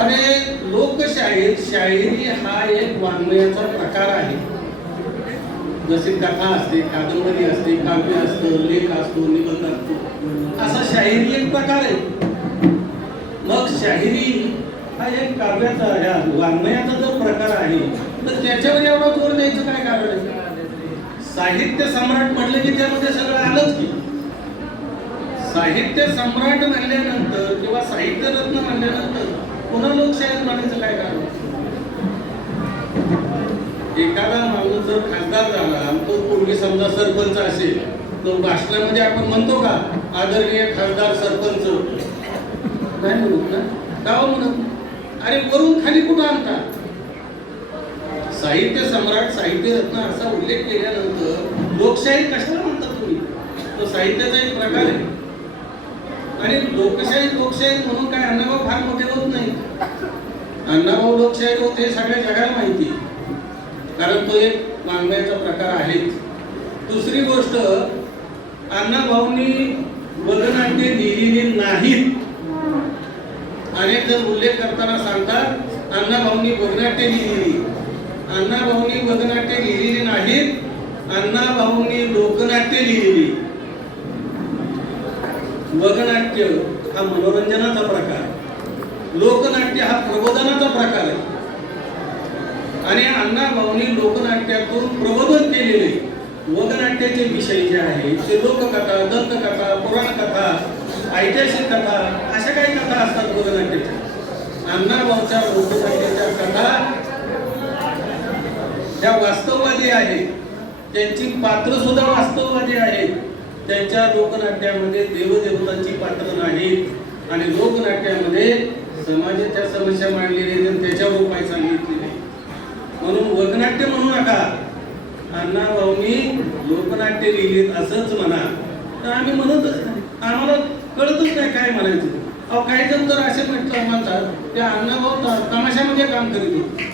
आणि लोकशाहीर शाहिरी हा एक वाङ्मयाचा प्रकार आहे. जसे कथा असते, कादंबरी असते, काव्य असतं, लेख असतो, निबंध असतो, असा शाहिरी एक प्रकार आहे. मग शाहिरी हा एक काव्याचा या वाङ्मयाचा जो प्रकार आहे तर त्याच्यावर एवढा जोर द्यायचं काय कारण आहे? साहित्य सम्राट म्हटलं की त्यामध्ये सगळं आलंच की. साहित्य सम्राट म्हणल्यानंतर किंवा साहित्य रत्न म्हणल्यानंतर पुन्हा लोकशाहीर म्हणायचं काय कारण? एखादा माणूस जर खासदार झाला, तो पूर्वी समजा सरपंच असेल, तो भाषणामध्ये आपण म्हणतो का आदरणीय खासदार सरपंच? नाही म्हणत ना. का म्हणत? अरे वरून खाली कुठं आणतात? साहित्य सम्राट साहित्य रत्न असा उल्लेख केल्यानंतर लोकशाही कशाला म्हणता तुम्ही? तो साहित्याचा एक प्रकार आहे. आणि लोकशाही म्हणून काय अण्णाभाऊ फार मोठे होत नाही. अण्णाभाऊ लोकशाही होते हे सगळ्या जगाला माहिती, कारण तो एक वाङ्मयाचा प्रकार आहे. दुसरी गोष्ट, अण्णाभाऊंनी वगनाट्ये लिहिलेली नाहीत. अनेक जण उल्लेख करताना सांगतात अण्णाभाऊंनी वगनाट्ये लिहिलेली. अण्णाभाऊंनी वगनाट्ये लिहिलेली नाहीत, अण्णाभाऊंनी लोकनाट्ये लिहिलेली. वगनाट्य हा मनोरंजनाचा प्रकार, लोकनाट्य हा प्रबोधनाचा प्रकार आहे. आणि अण्णाभाऊंनी लोकनाट्यातून प्रबोधन केलेले वगनाट्याचे विषय जे आहेत ते लोककथा, दंतकथा, पुराणकथा, ऐतिहासिक कथा, अशा काही कथा असतात वगनाट्याच्या. अण्णाभाऊच्या लोकनाट्याच्या कथा त्या वास्तववादी आहेत, त्यांची पात्र सुद्धा वास्तववादी आहेत. त्यांच्या लोकनाट्यामध्ये देवदेवतांची पात्र नाहीत आणि लोकनाट्यामध्ये समाजाच्या समस्या मांडलेल्या आहेत, त्याच्यावर उपाय सांगितलेले. म्हणून वगनाट्य म्हणू नका, अण्णाभाऊंनी लोकनाट्य लिहिलीत असंच म्हणा. तर आम्ही म्हणतच नाही, आम्हाला कळतच नाही काय म्हणायचं. अहो काही जण तर असे म्हणतात त्या अण्णाभाऊ तमाशामध्ये काम करीत होते.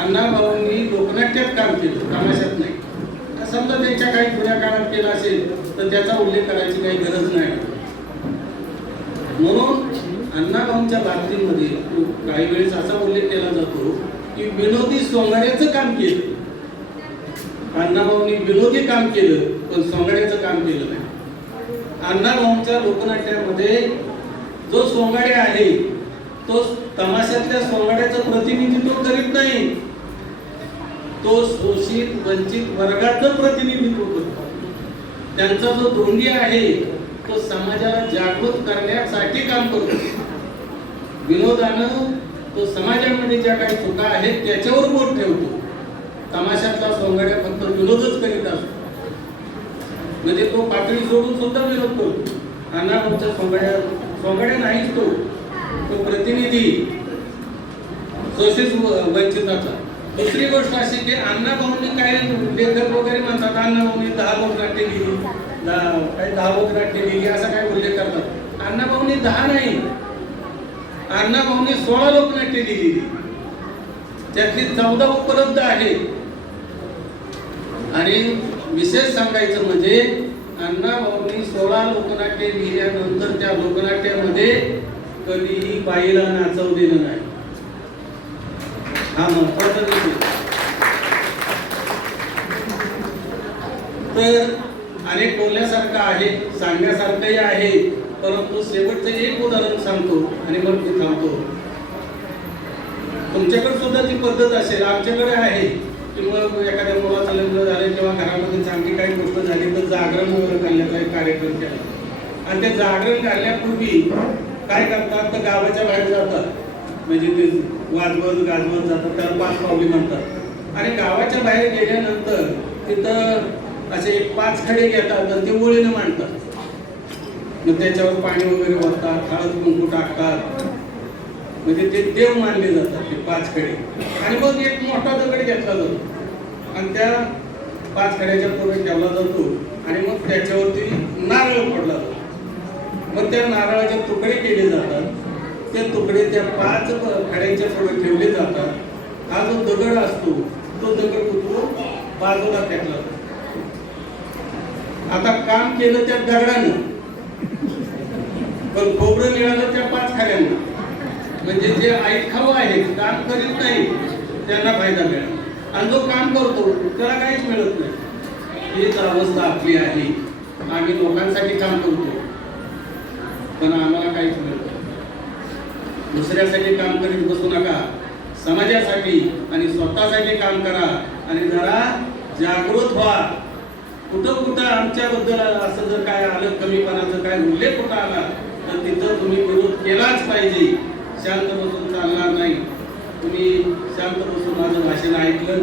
अण्णाभाऊंनी लोकनाट्यात काम केलं, तमाशात नाही. समजा त्यांच्या काही जुन्या काळात केलं असेल तर त्याचा उल्लेख करायची काही गरज नाही. म्हणून अण्णाभाऊंच्या बाबतीमध्ये काही वेळेस असा उल्लेख केला जातो की विनोदी सोंगाड्याचं काम केलं. अण्णाभाऊंनी विनोदी काम केलं पण सोंगाड्याचं काम केलं नाही. अण्णाभाऊंच्या लोकनाट्यामध्ये जो सोंगाडे आहे तो तमाशातल्या सोंगाड्याचं प्रतिनिधित्व करीत नाही, तो शोषित वंचित वर्गाचं प्रतिनिधित्व करतो. त्यांचा जो धोंडी आहे तो समाजाला जागृत करण्यासाठी काम करतो. विनोदानं तो समाजामध्ये ज्या काही चुका आहेत त्याच्यावर बोट ठेवतो. तमाशातला सोंगाड्या फक्त विनोदच करीत असतो, म्हणजे तो पातळी सोडून सुद्धा विरोध करतो. अण्णाभाऊच्या सोंगाड्या नाहीच तो प्रतिनिधी शोषित वंचिताचा. दुसरी गोष्ट अशी की अण्णाभाऊंनी काय लेखक वगैरे म्हणतात अण्णाभाऊंनी 10 लोकनाट्ये लिहिली, 10 लोकनाट्ये लिहिली असा काय उल्लेख करतात. अण्णाभाऊंनी 10 नाही, अण्णाभाऊंनी 16 लोकनाट्ये लिहिली, त्यातली 14 उपलब्ध आहेत. आणि विशेष सांगायचं म्हणजे अण्णाभाऊंनी 16 लोकनाट्ये लिहिल्यानंतर त्या लोकनाट्यामध्ये कधीही बाईला नाचवलेलं नाही. हा महत्वाचा विषय. तर अनेक बोलण्यासारखं आहे, सांगण्यासारखंही आहे, परंतु शेवटचं एक उदाहरण सांगतो आणि मग मी थांबतो. तुमच्याकडे सुद्धा ती पद्धत असेल, आमच्याकडे आहे की मग एखाद्या मुलाचं लग्न झालं किंवा घरामध्ये चांगली काही गोष्ट झाली तर जागरण वगैरे घालण्याचा एक कार्यक्रम केला. आणि ते जागरण घालण्यापूर्वी काय करतात तर गावाच्या बाहेर जातात, म्हणजे ते वाजवत गाजवत जातात, त्याला 5 पावली म्हणतात. आणि गावाच्या बाहेर गेल्यानंतर तिथं असे 5 खडे घेतात आणि ते ओळीने मांडतात. मग त्याच्यावर पाणी वगैरे ओततात, हळद कुंकू टाकतात, म्हणजे ते देव मानले जातात ते 5 खडे. आणि मग एक मोठा दगड घेतला जातो आणि त्या 5 खड्याच्या पुढे ठेवला जातो आणि मग त्याच्यावरती नारळ फोडला जातो. मग त्या नारळाचे तुकडे केले जातात, ते तुकडे त्या 5 खड्यांच्या पुढे ठेवले जातात. हा जो दगड असतो तो दगड उचलून बाजूला फेकला जातो. आता काम केलं त्या दगडानं, पण खोबरं मिळालं त्या 5 खड्यांना. म्हणजे जे ऐटखाऊ आहेत, काम करीत नाही, त्यांना फायदा मिळाला, आणि जो काम करतो त्याला काहीच मिळत नाही. हीच अवस्था आपली आहे. आम्ही लोकांसाठी काम करतो पण आम्हाला काहीच मिळत नाही. दुसऱ्यासाठी काम करीत बसू नका, समाजासाठी आणि स्वतःसाठी काम करा आणि जरा जागृत व्हा. कुठं कुठं आमच्याबद्दल असं जर काय आलं, कमीपणाचं काय उल्लेख कुठं आला तर तिथं तुम्ही विरोध केलाच पाहिजे. शांत बसून चालणार नाही. तुम्ही शांत बसून माझं भाषण ऐकलं